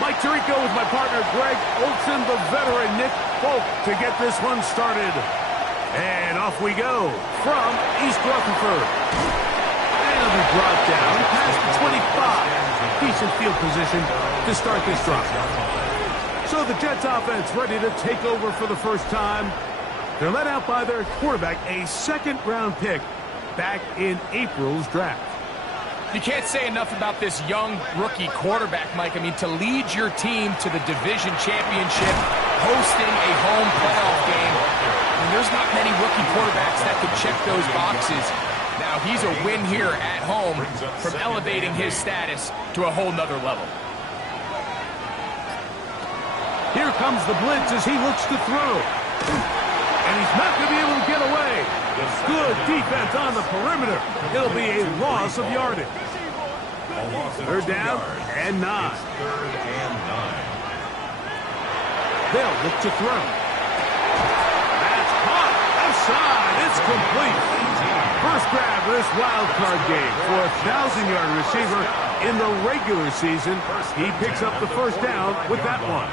Mike Tirico with my partner Greg Olson, the veteran Nick Folk to get this one started. And off we go from East Rutherford. And it'll be brought down past the 25. Decent field position to start this drive. So the Jets offense ready to take over for the first time. They're led out by their quarterback, a second-round pick back in April's draft. You can't say enough about this young rookie quarterback, Mike. I mean, to lead your team to the division championship, hosting a home playoff game, I mean, there's not many rookie quarterbacks that could check those boxes. Now, he's a win here at home from elevating his status to a whole nother level. Here comes the blitz as he looks to throw. And he's not going to be able to get away. Good defense on the perimeter. It'll be a loss of yardage. Third down and 9. They'll look to throw. That's caught. Outside. It's complete. First grab of this wild card game for a 1,000-yard receiver in the regular season. He picks up the first down with that one.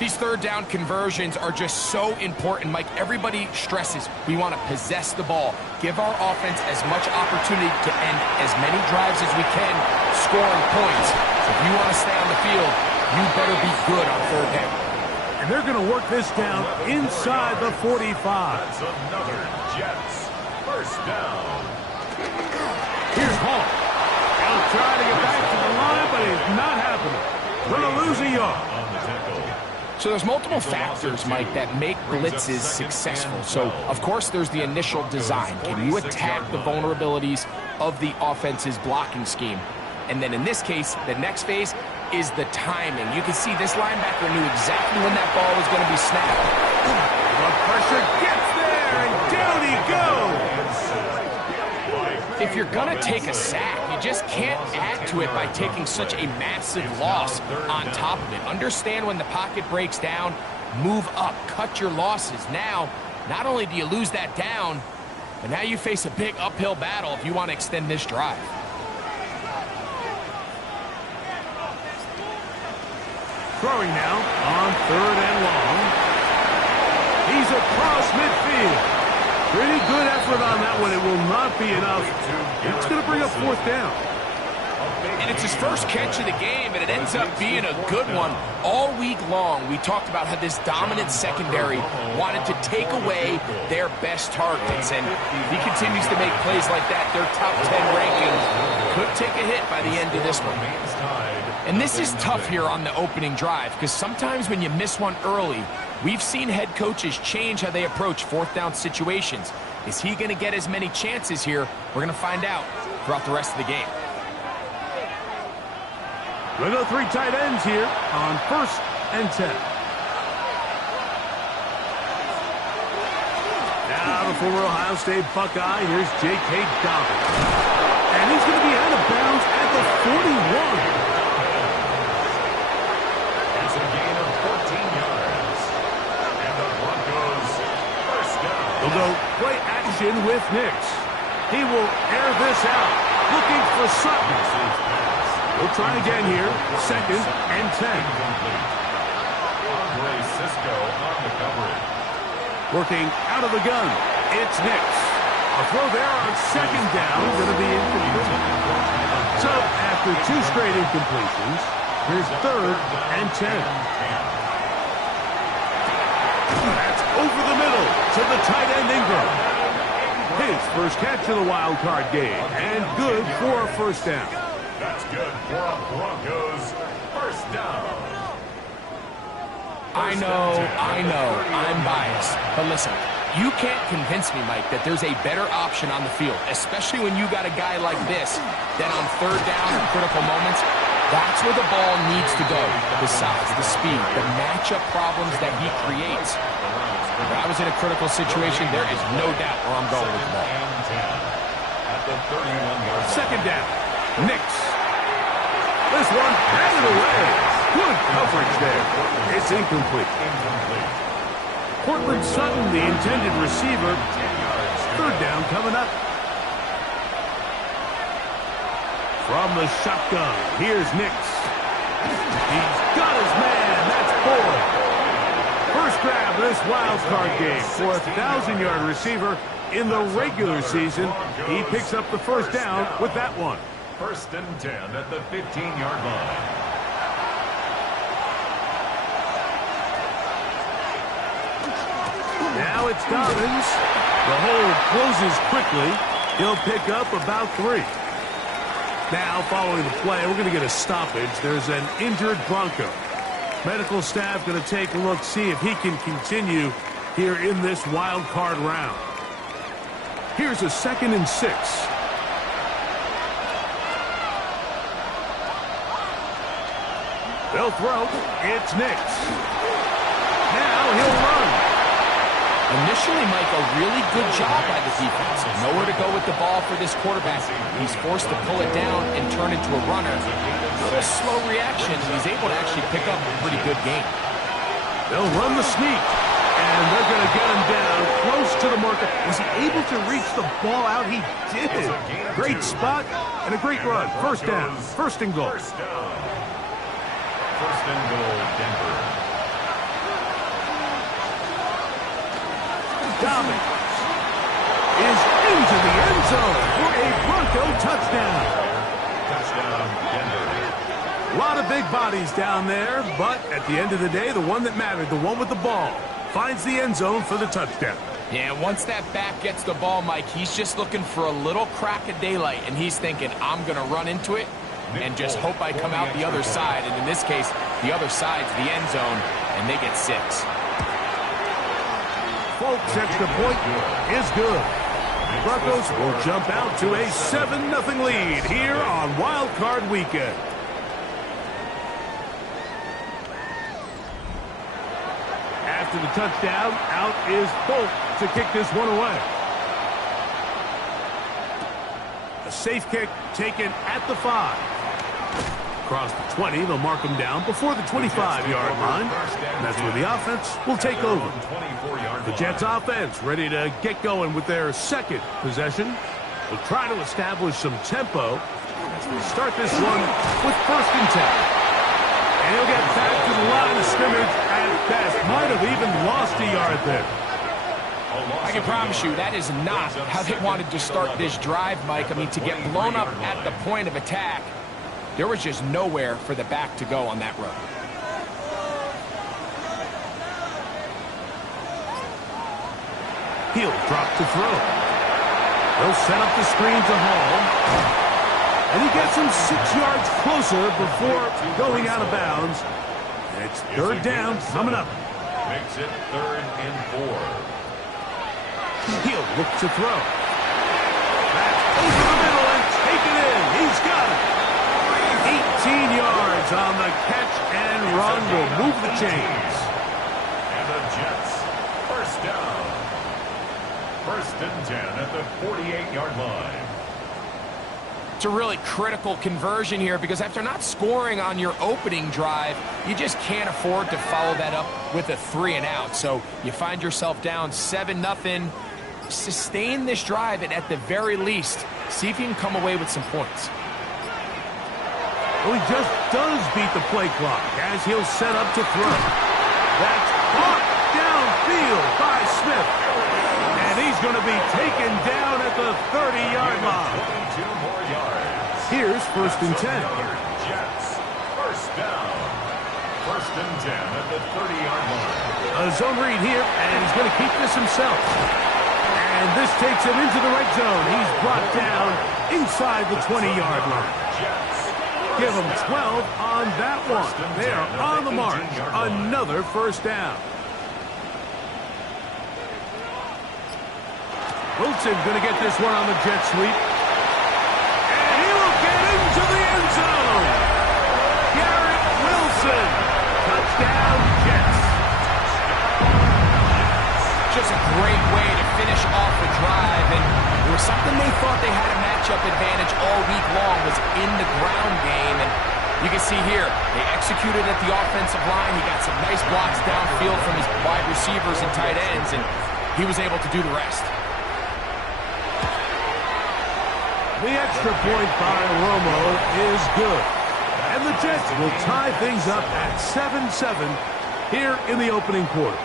These third down conversions are just so important, Mike. Everybody stresses we want to possess the ball, give our offense as much opportunity to end as many drives as we can, scoring points. So if you want to stay on the field, you better be good on third down. And they're going to work this down inside the 45. That's another Jets first down. Here's Hall. He'll try to get back to the line, but it's not happening. Going to lose a yard. On the tackle. So there's multiple factors, Mike, that make blitzes successful. So, of course, there's the initial design. Can you attack the vulnerabilities of the offense's blocking scheme? And then in this case, the next phase is the timing. You can see this linebacker knew exactly when that ball was going to be snapped. The pressure gets there, and down he goes. If you're going to take a sack, you just can't add to it by taking such a massive loss on top of it. Understand when the pocket breaks down, move up, cut your losses. Now, not only do you lose that down, but now you face a big uphill battle if you want to extend this drive. Throwing now on third and long. He's across midfield. Pretty good effort on that one. It will not be enough. It's going to bring up fourth down. And it's his first catch of the game, and it ends up being a good one. All week long, we talked about how this dominant secondary wanted to take away their best targets. And if he continues to make plays like that, their top 10 ranking could take a hit by the end of this one. And this is tough here on the opening drive, because sometimes when you miss one early, we've seen head coaches change how they approach fourth down situations. Is he going to get as many chances here? We're going to find out throughout the rest of the game. We'll go three tight ends here on first and 10. Now the former Ohio State Buckeye. Here's J.K. Dobbins. And he's going to be out of bounds at the 41. It's a gain of 14 yards. And the Broncos first down. They'll go play action with Nix. He will air this out, looking for Sutton. We'll try again here, second and 10. Andre Cisco on the coverage. Working out of the gun, it's Nix. A throw there on second down, going to be incomplete. So after two straight incompletions, here's third and 10. That's over the middle to the tight end Ingram. His first catch of the wild card game, and good for a first down. That's good for a Broncos first down. I know, I'm biased. But listen, you can't convince me, Mike, that there's a better option on the field, especially when you got a guy like this that on third down in critical moments, that's where the ball needs to go. The size, the speed, the matchup problems that he creates. If I was in a critical situation, there is no doubt where I'm going with the ball. At the 31-yard line. Second down, Nix. This one batted away. Good coverage there. It's incomplete. Cortland Sutton, the intended receiver. Third down coming up. From the shotgun, here's Nix. He's got his man. That's 4. First grab of this wild card game for a 1,000-yard receiver in the regular season. He picks up the first down with that one. 1st and 10 at the 15-yard line. Now it's Dobbins. The hold closes quickly. He'll pick up about 3. Now, following the play, we're going to get a stoppage. There's an injured Bronco. Medical staff going to take a look, see if he can continue here in this wild card round. Here's a 2nd and 6. They'll throw. It's Nix. Now he'll run. Initially, Mike, a really good job by the defense. Nowhere to go with the ball for this quarterback. He's forced to pull it down and turn into a runner. A little slow reaction. He's able to actually pick up a pretty good game. They'll run the sneak, and they're going to get him down close to the marker. Was he able to reach the ball out? He did. Great spot and a great run. First down. First and goal. First and goal, Denver. Dobbins is into the end zone for a Bronco touchdown. Touchdown, Denver. A lot of big bodies down there, but at the end of the day, the one that mattered, the one with the ball, finds the end zone for the touchdown. Yeah, once that back gets the ball, Mike, he's just looking for a little crack of daylight, and he's thinking, I'm going to run into it and just hope I come out the other side. And in this case, the other side's the end zone, and they get 6. Folks, extra point is good. The Broncos will jump out to a 7-0 lead here on Wild Card Weekend. After the touchdown, out is Folk to kick this one away. A safe kick taken at the 5. Across the 20, they'll mark him down before the 25-yard line. And that's where the offense will take over. The Jets offense ready to get going with their second possession. Will try to establish some tempo as we start this one with 1st and 10. And he'll get back to the line of scrimmage at best. Might have even lost a yard there. I can promise you that is not how they wanted to start this drive, Mike. I mean, to get blown up at the point of attack, there was just nowhere for the back to go on that road. He'll drop to throw. They'll set up the screen to Hall. And he gets him 6 yards closer before going out of bounds. And it's 3rd down coming up. Makes it 3rd and 4. He'll look to throw. That's over the middle and taken in. He's got it. 18 yards on the catch and run will move the chains. And the Jets, 1st down. 1st and 10 at the 48-yard line. It's a really critical conversion here because after not scoring on your opening drive, you just can't afford to follow that up with a 3 and out. So you find yourself down 7-0. Sustain this drive and at the very least, see if you can come away with some points. Well, he just does beat the play clock as he'll set up to throw. That's caught downfield by Smith. And he's going to be taken down at the 30-yard line. 22 more yards. Here's 1st and 10. Jets, 1st down. 1st and 10 at the 30-yard line. A zone read here, and he's going to keep this himself. And this takes him into the red zone. He's brought down inside the 20-yard line. Give them 12 on that one. They are on the march. Another 1st down. Wilson going to get this one on the jet sweep. And he will get into the end zone. Garrett Wilson. Touchdown, Jets. Just a great way to finish off the drive. And it was something they thought they had a matchup advantage all week long was in the ground game. And you can see here, they executed at the offensive line. He got some nice blocks downfield from his wide receivers and tight ends, and he was able to do the rest. The extra point by Romo is good. And the Jets will tie things up at 7-7 here in the opening quarter.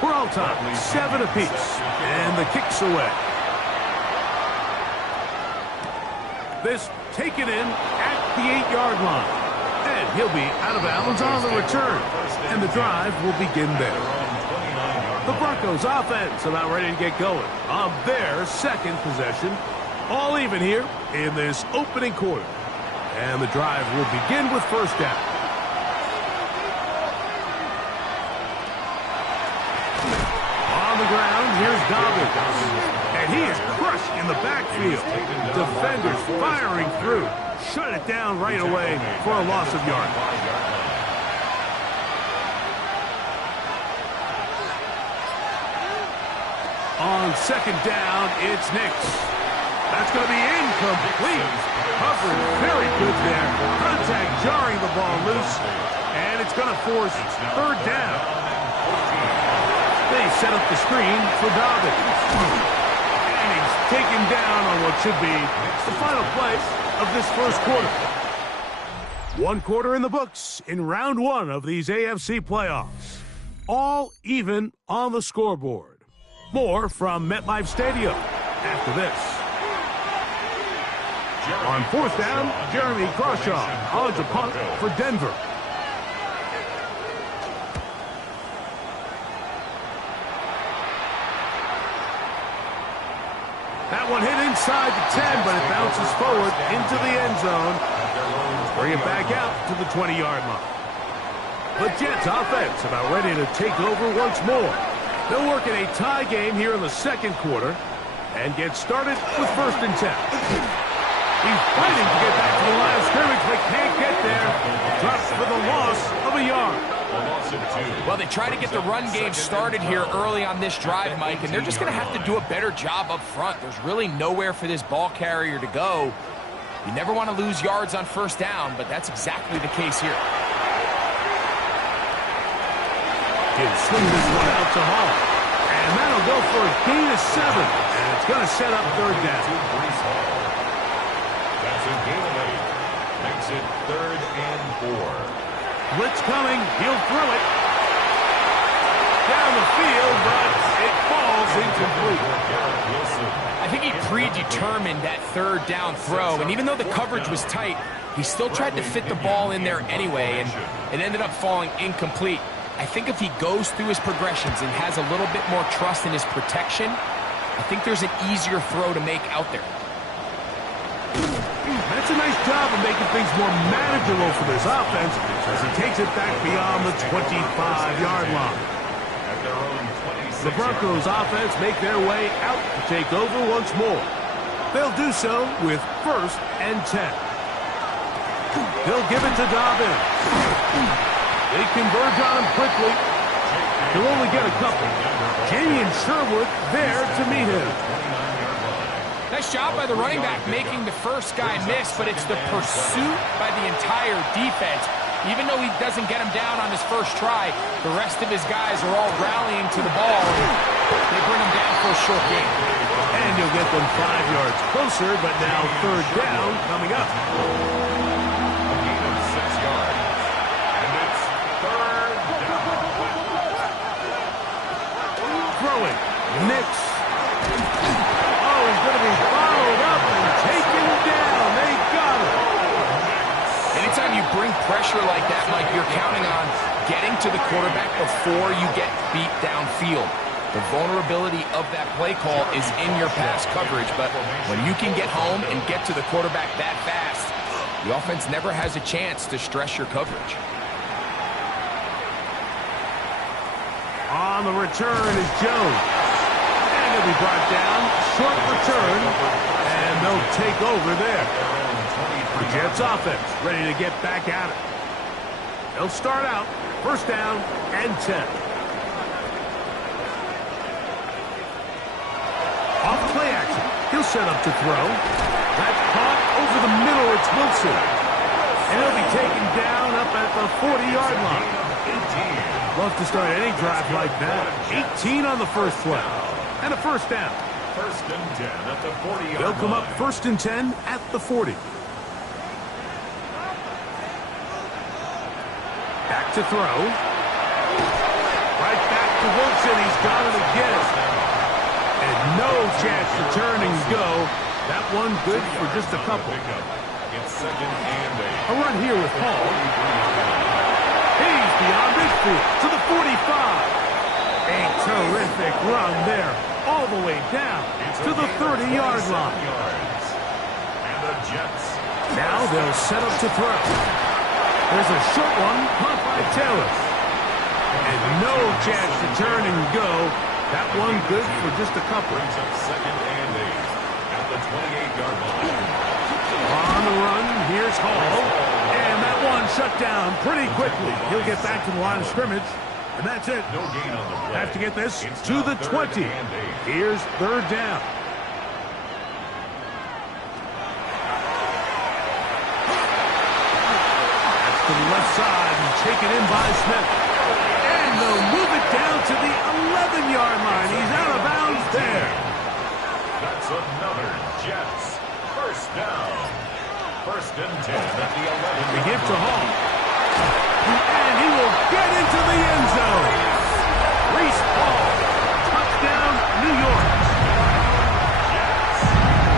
We're all tied 7 apiece. And the kick's away. This taken in at the 8-yard line. And he'll be out of bounds on the return. And the drive will begin there. The Broncos offense about ready to get going on their second possession. All even here in this opening quarter. And the drive will begin with first down. On the ground, here's Dobbins. And he is crushed in the backfield. Defenders firing through. Shut it down right away for a loss of yardage. On second down, it's Nix. That's going to be incomplete. Covered very good there. Contact jarring the ball loose. And it's going to force third down. They set up the screen for Dobbins. And he's taken down on what should be the final play of this first quarter. One quarter in the books in round one of these AFC playoffs. All even on the scoreboard. More from MetLife Stadium after this. On fourth down, Jeremy Crawshaw on to punt for Denver. That one hit inside the 10, but it bounces forward into the end zone. Bring it back out to the 20-yard line. The Jets offense about ready to take over once more. They'll work in a tie game here in the second quarter and get started with first and 10. He's fighting to get back to the line of scrimmage, but can't get there. Drops for the loss of a yard. Well, they try to get the run game started here early on this drive, Mike, and they're just going to have to do a better job up front. There's really nowhere for this ball carrier to go. You never want to lose yards on first down, but that's exactly the case here. He'll swing this one out to Hall. And that'll go for a gain of 7. And it's going to set up third down. That's a gain of 8. Makes it 3rd and 4. Blitz coming. He'll throw it. Down the field, but it falls incomplete. I think he predetermined that third down throw. And even though the coverage was tight, he still tried to fit the ball in there anyway. And it ended up falling incomplete. I think if he goes through his progressions and has a little bit more trust in his protection, I think there's an easier throw to make out there. That's a nice job of making things more manageable for this offense as he takes it back beyond the 25-yard line. The Broncos offense make their way out to take over once more. They'll do so with first and 10. They'll give it to Dobbins. They converge on him quickly. He'll only get a couple. Jamie and Sherwood there to meet him. Nice job by the running back making the first guy miss, but it's the pursuit by the entire defense. Even though he doesn't get him down on his first try, the rest of his guys are all rallying to the ball. They bring him down for a short gain. And you'll get them 5 yards closer, but now third down coming up. A gain of 6 yards. Throwing. Nix. Oh, he's going to be followed up and taken down. They got him. Anytime you bring pressure like that, Mike, you're counting on getting to the quarterback before you get beat downfield. The vulnerability of that play call is in your pass coverage, but when you can get home and get to the quarterback that fast, the offense never has a chance to stress your coverage. On the return is Jones. And he'll be brought down. Short return. And they'll take over there. The Jets offense ready to get back at it. They'll start out first down and 10. Off play action. He'll set up to throw. That's caught over the middle. It's Wilson. And he'll be taken down up at the 40-yard line. 18. Love to start any drive like that. 18 on the first play. and a first down. First and 10 at the 40-yard line. They'll come up first and 10 at the 40. Back to throw. Right back to Wilson. He's got it again. And no chance to turn and go. That one good for just a couple. It's second and 8. A run here with Hall. He's beyond midfield to the 45. A terrific run there, all the way down to the 30-yard line. And the Jets. Now they'll set up to throw. There's a short one, caught by Taylor. And no chance to turn and go. That one good for just a couple. Brings up second and 8 at the 28-yard line. On the run, here's Hall. And that one shut down pretty quickly. He'll get back to the line of scrimmage. And that's it. No gain on the play. Have to get this It's to the 20. 3rd and 8. Here's third down. That's to the left side and taken in by Smith. And they'll move it down to the 11-yard line. He's out of bounds there. That's another Jets. First down. First and 10 at the 11. They give to Hall. And he will get into the end zone. Reese Hall. Touchdown, New York.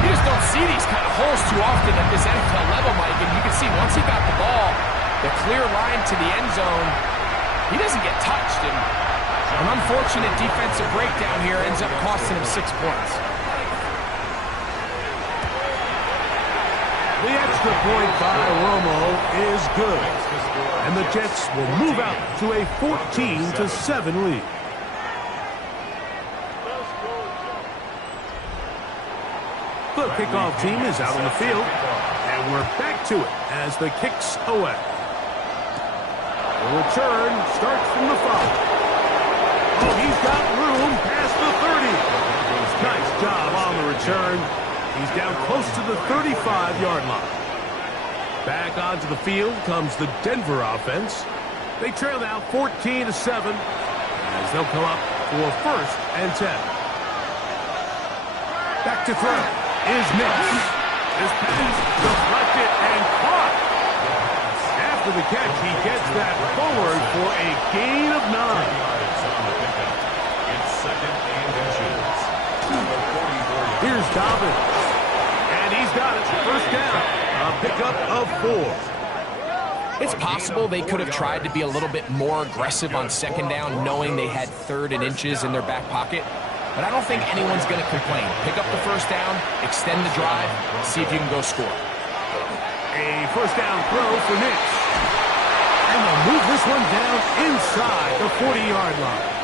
You just don't see these kind of holes too often at this NFL level, Mike. And you can see once he got the ball, the clear line to the end zone, he doesn't get touched. And an unfortunate defensive breakdown here ends up costing him 6 points. The extra point by Romo is good. And the Jets will move out to a 14-7 lead. The kickoff team is out on the field. And we're back to it as the kick's away. The return starts from the 5. Oh, he's got room past the 30. Nice job on the return. He's down close to the 35-yard line. Back onto the field comes the Denver offense. They trail now 14-7 as they'll come up for first and 10. Back to throw is Nix. His pass deflected and caught. After the catch, he gets that forward for a gain of 9. It's second and inches. Here's Dobbins. And he's got it. First down. A pickup of 4. It's possible they could have tried to be a little bit more aggressive on second down, knowing they had 3rd and inches in their back pocket. But I don't think anyone's going to complain. Pick up the first down, extend the drive, see if you can go score. A first down throw for Nix. And they'll move this one down inside the 40-yard line.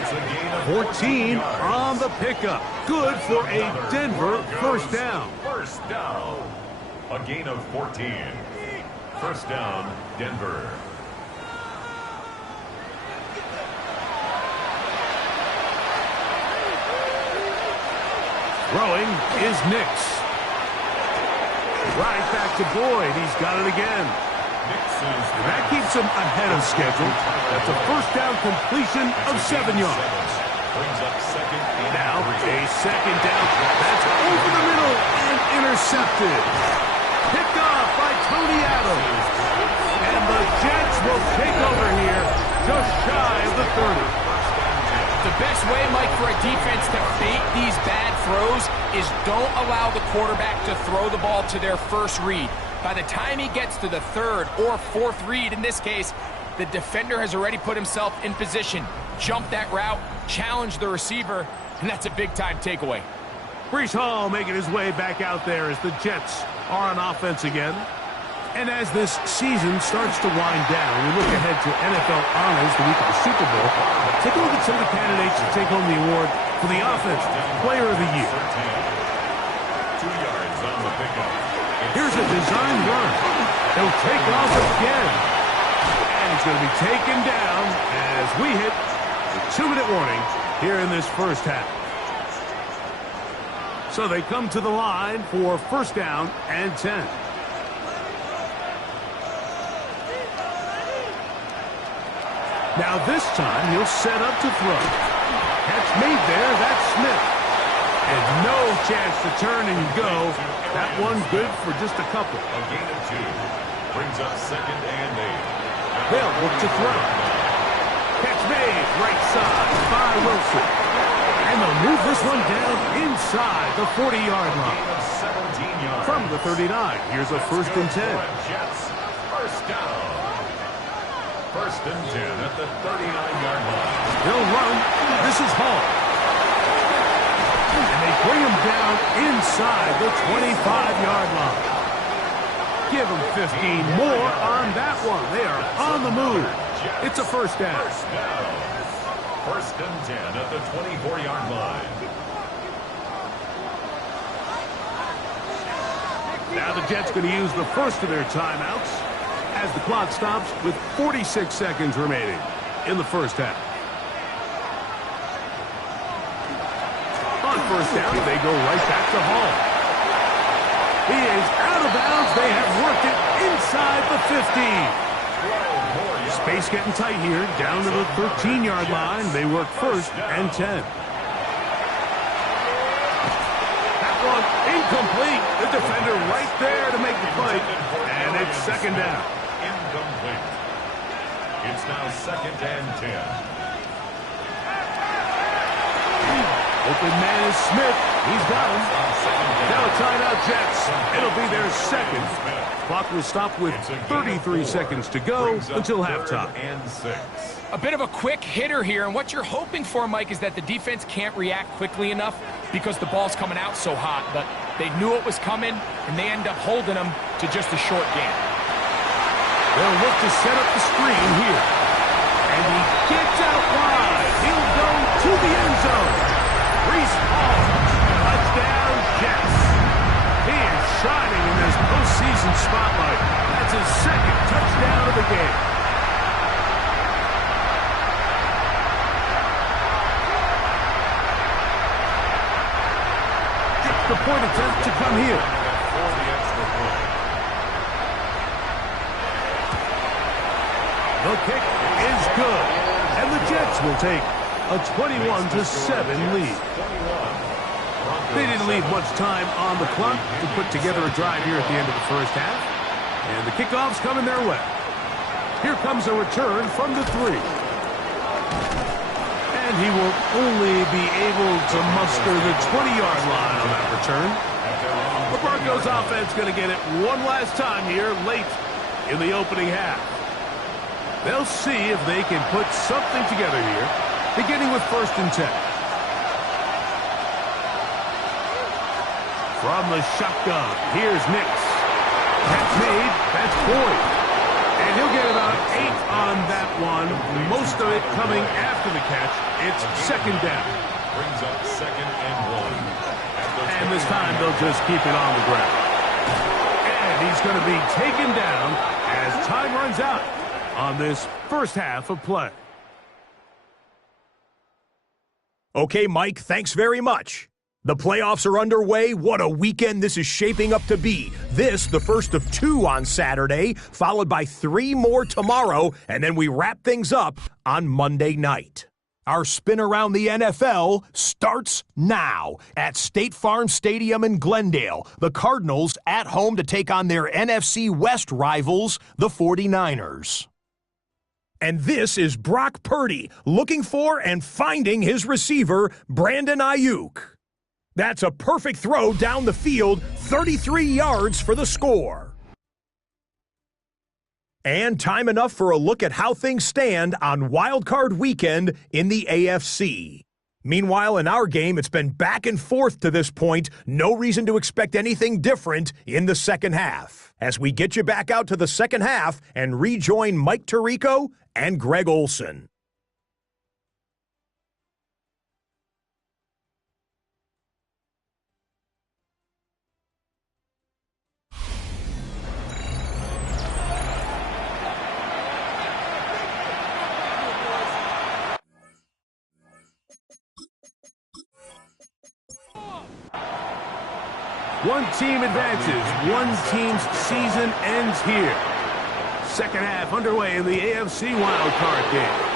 It's a gain of 14 on the pickup. Good for a Denver first down. First down. A gain of 14. First down, Denver. Throwing is Nix. Right back to Boyd. He's got it again. And that keeps him ahead of schedule. That's a first down completion of 7 yards. Brings up second and Now 3. a second down. That's over the middle and intercepted. Picked off by Tony Adams. And the Jets will take over here just shy of the 30. The best way, Mike, for a defense to bait these bad throws is don't allow the quarterback to throw the ball to their first read. By the time he gets to the 3rd or 4th read, in this case, the defender has already put himself in position. Jump that route, challenge the receiver, and that's a big-time takeaway. Breece Hall making his way back out there as the Jets are on offense again. And as this season starts to wind down, we look ahead to NFL honors the week of the Super Bowl. Take a look at some of the candidates to take home the award for the Offensive Player of the Year. 2 yards on the pickup. Here's a design run. He'll take off again. And he's going to be taken down as we hit the 2-minute warning here in this first half. So they come to the line for first down and 10. Now this time he'll set up to throw. Catch made there. That's Smith. And no chance to turn and go. That one good for just a couple. A gain of 2. Brings up 2nd and 8. They'll look to throw. Catch made. Right side by Wilson. And they'll move this one down inside the 40-yard line. Gain of 17 yards. From the 39, here's a 1st and 10. Jets. First down. 1st and 10 at the 39-yard line. They'll run. This is Hall. And they bring him down inside the 25-yard line. Give them 15 more on that one. They are on the move. It's a 1st down. First down. 1st and 10 at the 24-yard line. Now the Jets going to use the first of their timeouts as the clock stops with 46 seconds remaining in the 1st half. On 1st down, they go right back to Hall. He is out of bounds. They have worked it inside the 15. Space getting tight here, down to the 13-yard line. They work 1st and 10. That one incomplete. The defender right there to make the play. And it's 2nd down. Incomplete. It's now 2nd and 10. Open man is Smith. He's got him. Now a timeout, Jets. It'll be their 2nd. Clock will stop with 33 seconds to go until halftime. A bit of a quick hitter here, and what you're hoping for, Mike, is that the defense can't react quickly enough because the ball's coming out so hot. But they knew it was coming, and they end up holding them to just a short game. They'll look to set up the screen here. And he gets out wide. He'll go to the end zone. Reese Hall. Touchdown, Jets. He is shining in this postseason spotlight. That's his 2nd touchdown of the game. The point attempt to come here. The kick is good. And the Jets will take a 21-7 lead. They didn't leave much time on the clock to put together a drive here at the end of the 1st half. And the kickoff's coming their way. Here comes a return from the 3. And he will only be able to muster the 20-yard line on that return. The Broncos offense going to get it one last time here late in the opening half. They'll see if they can put something together here, beginning with 1st and 10. From the shotgun, here's Nix. Catch made, that's Boyd. And he'll get about 8 on that one, most of it coming after the catch. It's 2nd down. Brings up 2nd and 1. And this time they'll just keep it on the ground. And he's going to be taken down as time runs out on this 1st half of play. Okay, Mike, thanks very much. The playoffs are underway. What a weekend this is shaping up to be. This, the first of 2 on Saturday, followed by 3 more tomorrow, and then we wrap things up on Monday night. Our spin around the NFL starts now at State Farm Stadium in Glendale. The Cardinals at home to take on their NFC West rivals, the 49ers. And this is Brock Purdy looking for and finding his receiver, Brandon Ayuk. That's a perfect throw down the field, 33 yards for the score. And time enough for a look at how things stand on Wild Card Weekend in the AFC. Meanwhile, in our game, it's been back and forth to this point. No reason to expect anything different in the 2nd half. As we get you back out to the 2nd half and rejoin Mike Tirico and Greg Olson. One team advances. One team's season ends here. 2nd half underway in the AFC wildcard game.